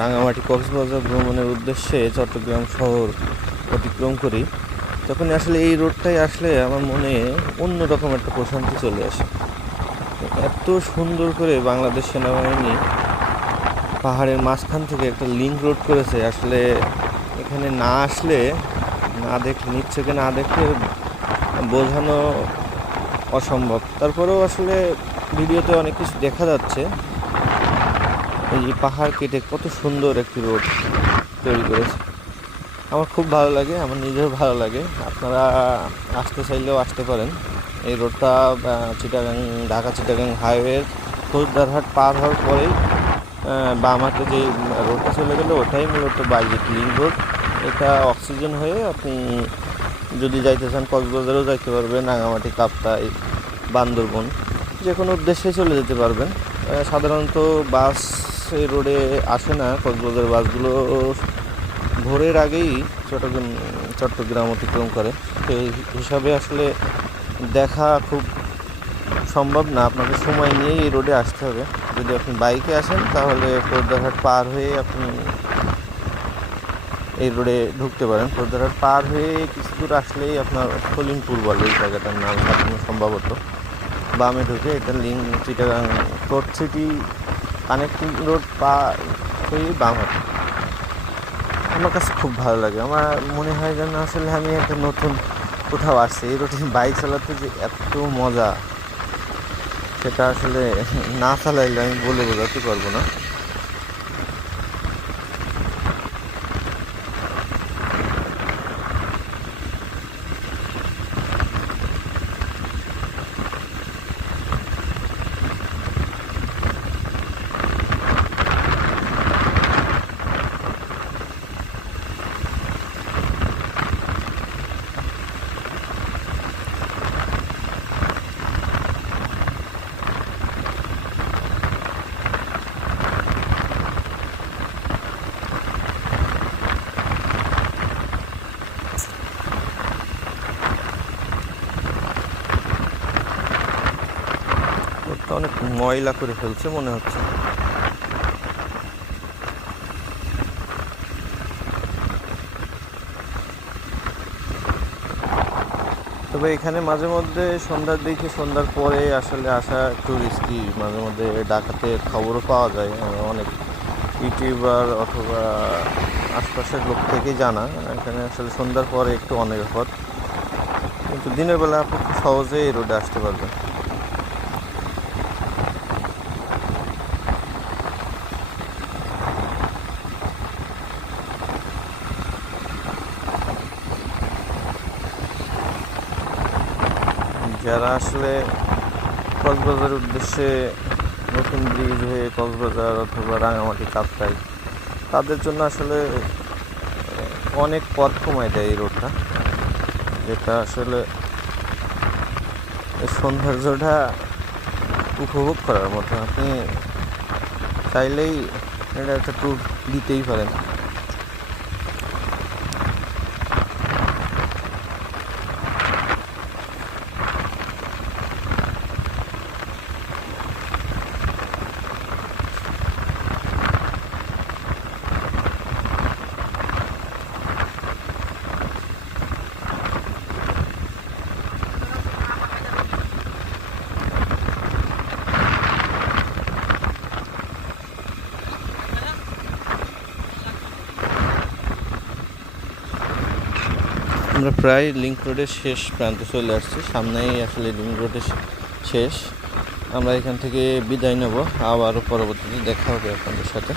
রাঙামাটি কক্সবাজার ভ্রমণের উদ্দেশ্যে চট্টগ্রাম শহর অতিক্রম করি, তখন আসলে এই রোডটাই আসলে আমার মনে অন্যরকম একটা প্রশান্তি চলে আসে। এত সুন্দর করে বাংলাদেশ সেনাবাহিনী পাহাড়ের মাঝখান থেকে একটা লিঙ্ক রোড করেছে। আসলে এখানে না আসলে নিচ থেকে না দেখলে বোঝানো অসম্ভব। তারপরেও আসলে ভিডিওতে অনেক কিছু দেখা যাচ্ছে। এই পাহাড় কেটে কত সুন্দর একটি রোড তৈরি করেছে, আমার খুব ভালো লাগে, আমার নিজের ভালো লাগে। আপনারা আসতে চাইলেও আসতে পারেন। এই রোডটা ঢাকা চিটাগাং হাইওয়ের খোসদারহাট পার হওয়ার পরেই বাম হাতে যে রোডটা চলে গেলে ওটাই মূলত বাইজিক লিঙ্ক রোড। এটা অক্সিজেন হয়ে আপনি যদি যাইতে চান কক্সবাজারেও যাইতে পারবেন, রাঙামাটি, কাপ্তাই, বান্দরবন, যে কোনো উদ্দেশ্যে চলে যেতে পারবেন। সাধারণত বাস এই রোডে আসে না, কক্সবাজার বাসগুলো ভোরের আগেই চট্টগ্রাম অতিক্রম করে। সেই হিসাবে আসলে দেখা খুব সম্ভব না, আপনাকে সময় নিয়েই এই রোডে আসতে হবে। যদি আপনি বাইকে আসেন তাহলে খোসদারহাট পার হয়ে আপনি এই রোডে ঢুকতে পারেন। খোসদারহাট পার হয়ে কিছু দূর আসলেই আপনার সলিমপুর বলে এই জায়গাটার নাম সম্ভবত। বামে ঢুকে এটা link Chittagong port city connecting road পার হয়ে বাম হাতে। আমার কাছে খুব ভালো লাগে, আমার মনে হয় যেন আসলে আমি একটা নতুন কোথাও আসছি। এই রোডে বাইক চালাতে যে এত মজা, সেটা আসলে না চালাইলে আমি বলে বোঝাতে পারবো না। রোডটা অনেক ময়লা করে ফেলছে মনে হচ্ছে। তবে এখানে মাঝে মধ্যে সন্ধ্যার পরে আসলে আসা একটু রিস্কি। মাঝে মধ্যে ডাকাতের খবরও পাওয়া যায়, অনেক ইউটিউবার অথবা আশপাশের লোক থেকেই জানা এখানে আসলে সন্ধ্যার পরে একটু অনিরাপদ, কিন্তু দিনের বেলা আপনি খুব সহজেই এই রোডে আসতে পারবেন। যারা আসলে কক্সবাজারের উদ্দেশ্যে নতুন ব্রিজ হয়ে কক্সবাজার অথবা রাঙামাটি, কাপ্তাই, তাদের জন্য আসলে অনেক পথ কমায় দেয় এই রোডটা, যেটা আসলে সৌন্দর্যটা উপভোগ করার মতো। আপনি চাইলেই এটা একটা ট্যুর দিতেই পারেন। আমরা প্রায় লিঙ্ক রোডের শেষ প্রান্তে চলে আসছি, সামনেই আসলে লিঙ্ক রোডের শেষ। আমরা এখান থেকে বিদায় নেব, আবারও পরবর্তীতে দেখা হবে আপনাদের সাথে।